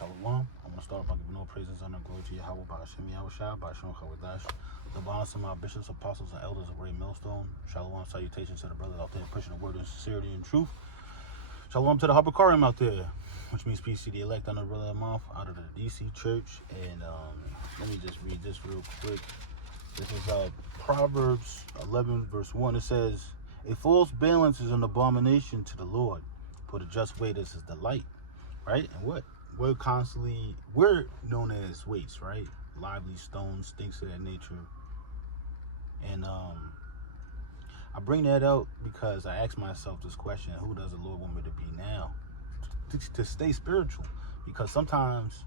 Shalom. I'm going to start by giving all praises and glory to Yahweh, by Hashem Yahushua, by Hashem Chawadash. The bonus of my bishops, apostles, and elders of Great Millstone. Shalom, salutations to the brothers out there pushing the word in sincerity and truth. Shalom to the Habakkuk out there, which means peace to the elect under the brother of the month out of the DC church. And let me just read this real quick. This is Proverbs 11, verse 1. It says, a false balance is an abomination to the Lord, but a just weight is his delight. Right? And what? We're known as weights, right? Lively stones, things of that nature. And I bring that out because I ask myself this question: who does the Lord want me to be now? To stay spiritual. Because sometimes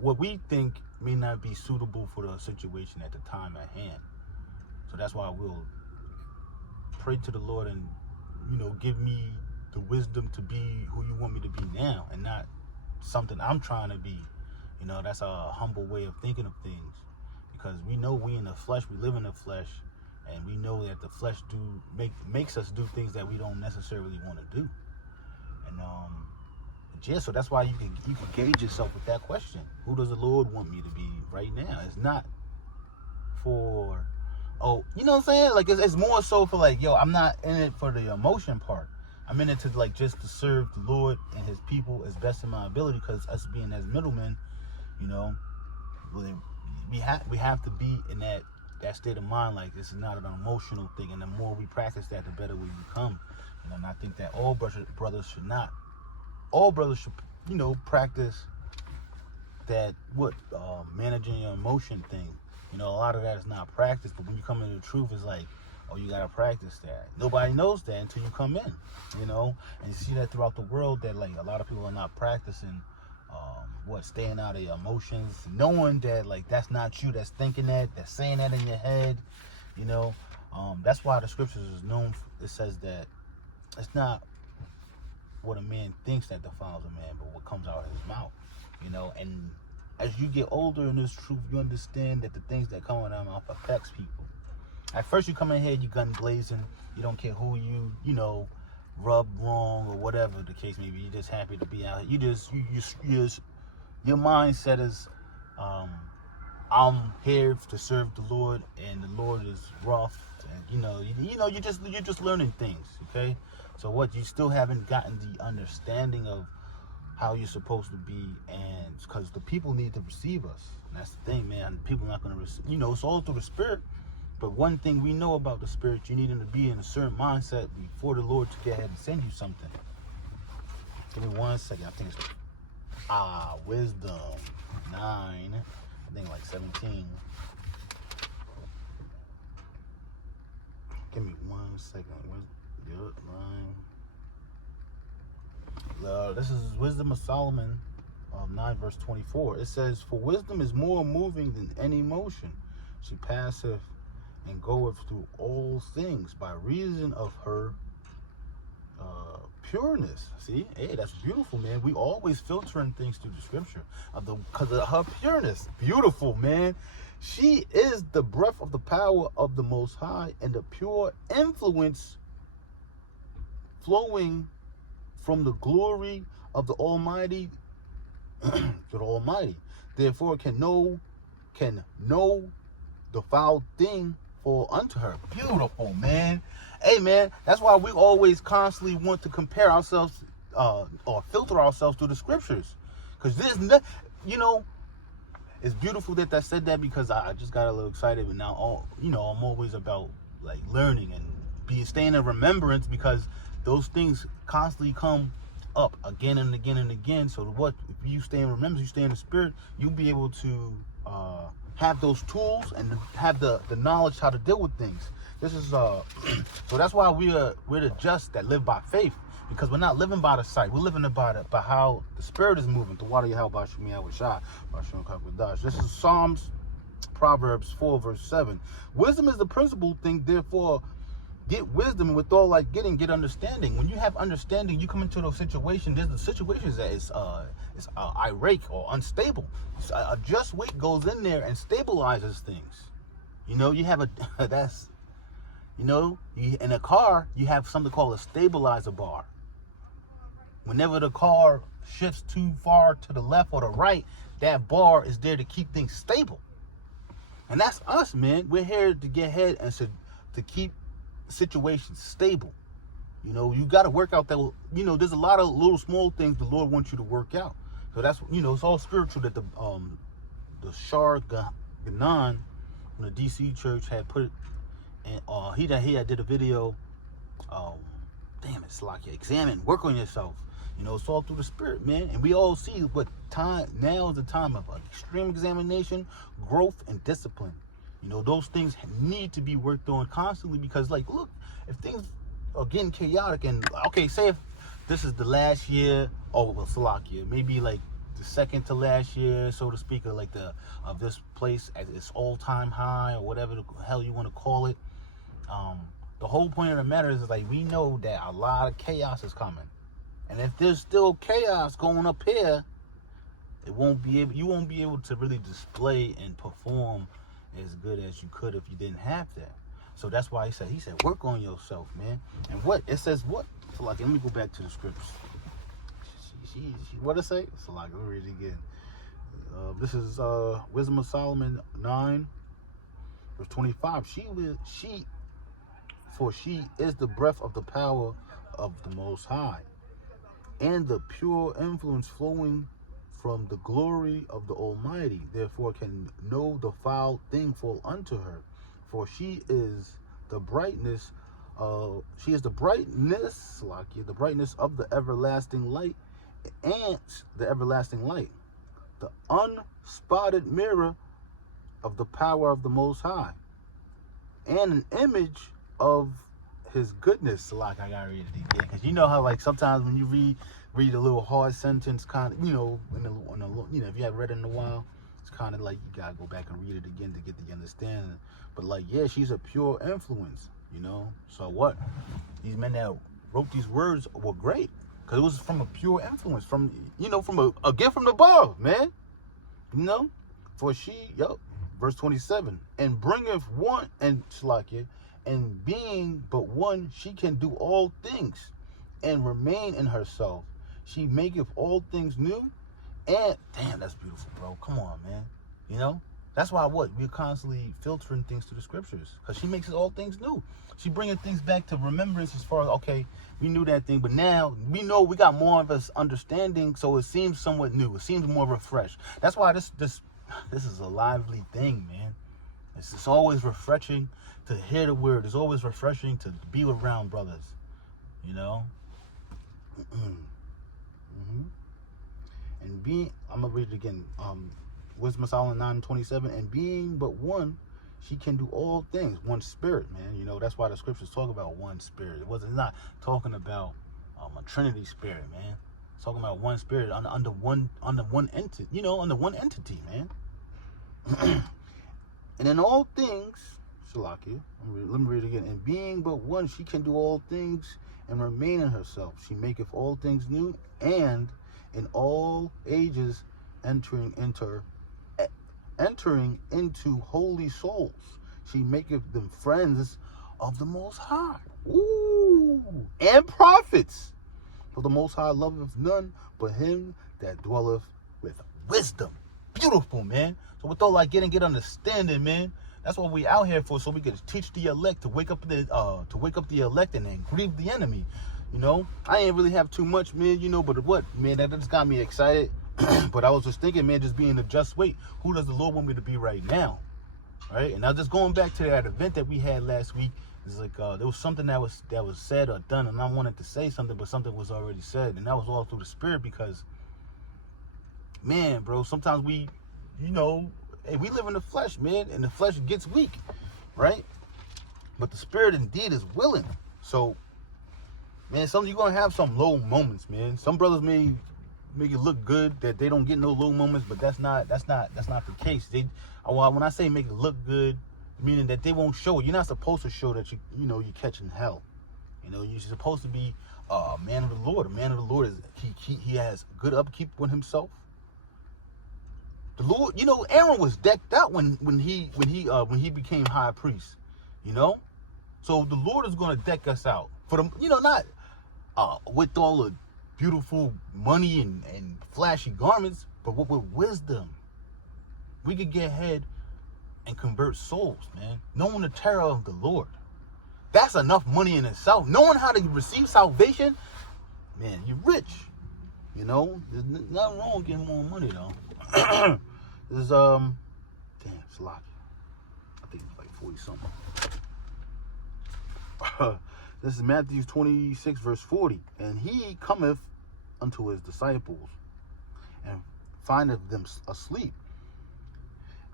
what we think may not be suitable for the situation at the time at hand. So that's why we'll pray to the Lord and, give me the wisdom to be who you want me to be now, and not something I'm trying to be. That's a humble way of thinking of things, because we know we in the flesh, we live in the flesh, and we know that the flesh makes us do things that we don't necessarily want to do. And so that's why you can gauge yourself with that question: who does the Lord want me to be right now? It's not for, you know what I'm saying? Like it's more so for I'm not in it for the emotion part. I'm in it to just to serve the Lord and his people as best in my ability, because us being as middlemen, we have to be in that state of mind. Like, this is not an emotional thing, and the more we practice that, the better we become. And I think that all brothers should practice that managing your emotion thing. A lot of that is not practiced, but when you come into the truth, it's like, you gotta practice that. Nobody knows that until you come in, and you see that throughout the world, that a lot of people are not practicing staying out of your emotions, knowing that that's not you that's thinking that's saying that in your head. That's why the scriptures is known. It says that it's not what a man thinks that defiles a man, but what comes out of his mouth. And as you get older in this truth, you understand that the things that come out of our mouth affects people. At first, you come in here, you gun blazing. You don't care who you rub wrong or whatever the case may be. You're just happy to be out here. Your mindset is, I'm here to serve the Lord, and the Lord is rough. And you're just learning things. Okay, so you still haven't gotten the understanding of how you're supposed to be, and because the people need to receive us. And that's the thing, man. People are not going to receive. It's all through the Spirit. But one thing we know about the Spirit, you need to be in a certain mindset before the Lord to get ahead and send you something. Give me 1 second. I think it's Wisdom 9. I think 17. Give me 1 second. Yep, 9. This is Wisdom of Solomon 9 verse 24. It says, for wisdom is more moving than any motion. She passeth and goeth through all things by reason of her pureness. See, hey, that's beautiful, man. We always filtering things through the scripture because of her pureness. Beautiful, man. She is the breath of the power of the Most High, and the pure influence flowing from the glory of the Almighty to the Almighty. Therefore can no the foul thing fall unto her. Beautiful, man. Hey, man, that's why we always constantly want to compare ourselves or filter ourselves through the scriptures, because there's it's beautiful that I said that, because I just got a little excited. But now I'm always about learning and staying in remembrance, because those things constantly come up again and again and again. So if you stay in remembrance, you stay in the Spirit, you'll be able to have those tools and have the knowledge how to deal with things. This is so that's why we're the just that live by faith, because we're not living by the sight. We're living by how the Spirit is moving. The water you help by Shemi Awashai, by Shem Kakwadash. This is Proverbs 4 verse 7. Wisdom is the principal thing, therefore get wisdom. With all get understanding. When you have understanding, you come into those situations. There's the situations that is irate or unstable. A just weight goes in there and stabilizes things. You have in a car, you have something called a stabilizer bar. Whenever the car shifts too far to the left or the right, that bar is there to keep things stable. And that's us, man. We're here to get ahead and to keep situations stable. You know, you got to work out that, you know, there's a lot of little small things the Lord wants you to work out. So that's, you know, it's all spiritual that the Shar Ganon from the DC church had put, and he did a video, it's like examine, work on yourself. You know, it's all through the spirit, man. And we all see what time, now is the time of extreme examination, growth, and discipline. You know, those things need to be worked on constantly because, like, look, if things are getting chaotic and, okay, say if this is the last year, Salakia, maybe like the second to last year, so to speak, of like of this place at its all-time high or whatever the hell you want to call it. The whole point of the matter is like we know that a lot of chaos is coming. And if there's still chaos going up here, you won't be able to really display and perform as good as you could if you didn't have that. So that's why he said, work on yourself, man. And what it says, what? So like, let me go back to the scripts. What it say? So like, let me read it again. This is Wisdom of Solomon 9, verse 25. For she is the breath of the power of the Most High, and the pure influence flowing from the glory of the Almighty. Therefore can no defiled thing fall unto her. For she is the brightness of the brightness of the everlasting light, and the everlasting light, the unspotted mirror of the power of the Most High, and an image of his goodness. Like, I gotta read it again, because you know how like sometimes when you read a little hard sentence, kind of, you know, if you haven't read it in a while, it's kind of like you gotta go back and read it again to get the understanding. But like, yeah, she's a pure influence, you know. So what? These men that wrote these words were great, because it was from a pure influence, from, you know, from a gift from above, man. You know, for verse 27, and bringeth one, and Slakia, and being but one, she can do all things, and remain in herself. She maketh all things new. And damn, that's beautiful, bro. Come on, man. You know, that's why we're constantly filtering things to the scriptures, because she makes all things new. She bringing things back to remembrance, as far as, okay, we knew that thing, but now we know we got more of us understanding, so it seems somewhat new. It seems more refreshed. That's why this is a lively thing, man. It's always refreshing to hear the word. It's always refreshing to be around brothers, you know. And I'm gonna read it again. Wisdom of Solomon 9:27. And being but one, she can do all things. One spirit, man. You know, that's why the scriptures talk about one spirit. It's not talking about a Trinity spirit, man. It's talking about one spirit under one entity. You know, under one entity, man. And in all things, Shalakia, let me read it again. And being but one, she can do all things and remain in herself. She maketh all things new, and in all ages entering into holy souls. She maketh them friends of the Most High. Ooh, and prophets. For the Most High loveth none but him that dwelleth with wisdom. Beautiful, man. So with all like get understanding, man. That's what we out here for, so we can teach the elect to wake up the elect and then grieve the enemy. You know, I ain't really have too much, man. You know, but what, man, that just got me excited. But I was just thinking, man, just being the just wait. Who does the Lord want me to be right now? Right? And now just going back to that event that we had last week, it's like there was something that was said or done, and I wanted to say something, but something was already said, and that was all through the spirit. Because, man, bro, sometimes we, you know, hey, we live in the flesh, man, and the flesh gets weak, right? But the spirit indeed is willing. So, man, you're gonna have some low moments, man. Some brothers may make it look good that they don't get no low moments, but that's not the case. When I say make it look good, meaning that they won't show it. You're not supposed to show that you're catching hell. You know, you're supposed to be a man of the Lord. A man of the Lord is he has good upkeep with himself. The Lord, you know, Aaron was decked out when he became high priest. You know, so the Lord is going to deck us out for them. You know, not with all the beautiful money and flashy garments, but with wisdom, we could get ahead and convert souls, man. Knowing the terror of the Lord. That's enough money in itself. Knowing how to receive salvation, man, you're rich. You know, there's nothing wrong with getting more money, though. This is, damn, it's a lot. I think it's like 40 something. This is Matthew 26, verse 40. And he cometh unto his disciples, and findeth them asleep,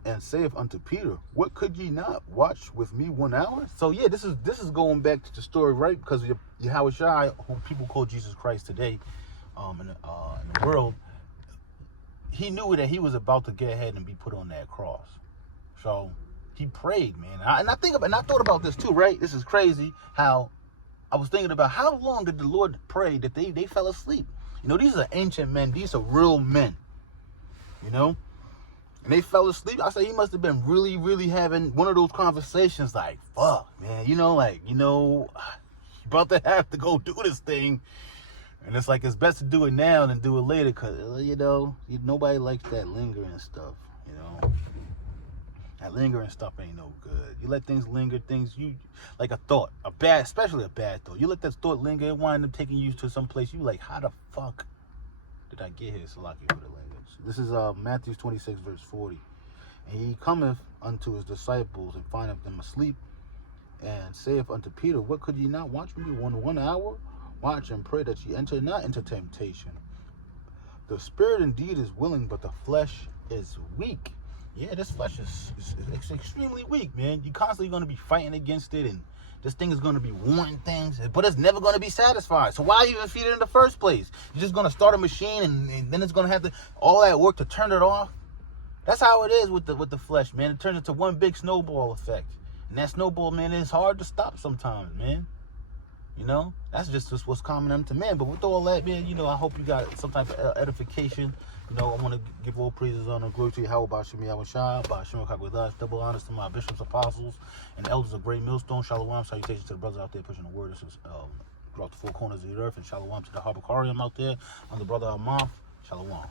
and saith unto Peter, what could ye not watch with me 1 hour? So yeah, this is going back to the story, right? Because Yahushua, who people call Jesus Christ today, in the world, he knew that he was about to get ahead and be put on that cross. So he prayed, man. And I thought about this too, right? This is crazy how I was thinking about how long did the Lord pray that they fell asleep? You know, these are ancient men. These are real men, you know? And they fell asleep. I said he must have been really, really having one of those conversations like, fuck, man, you're about to have to go do this thing. And it's like, it's best to do it now than do it later because, nobody likes that lingering stuff, you know? That lingering stuff ain't no good. You let things linger, like a thought, especially a bad thought. You let that thought linger, it wind up taking you to some place you like, how the fuck did I get here? Salaki for the language. This is Matthew 26, verse 40. And he cometh unto his disciples and findeth them asleep, and saith unto Peter, what could ye not watch with me 1 hour? Watch and pray that ye enter not into temptation. The spirit indeed is willing, but the flesh is weak. Yeah, this flesh is extremely weak, man. You're constantly going to be fighting against it, and this thing is going to be wanting things, but it's never going to be satisfied. So why even feed it in the first place? You're just going to start a machine, and then it's going to have all that work to turn it off. That's how it is with the flesh, man. It turns into one big snowball effect. And that snowball, man, is hard to stop sometimes, man. You know, that's just what's common to man. But with all that, man, I hope you got some type of edification. I want to give all praises, honor, glory to Yahweh, Bashim Yahushua, Bashim Kakwadah, double honors to my bishops, apostles, and elders of Great Millstone. Shalom, salutations to the brothers out there pushing the word. This is throughout the four corners of the earth, and shalom to the Harbakarium out there. I'm the brother Amath. Shalom.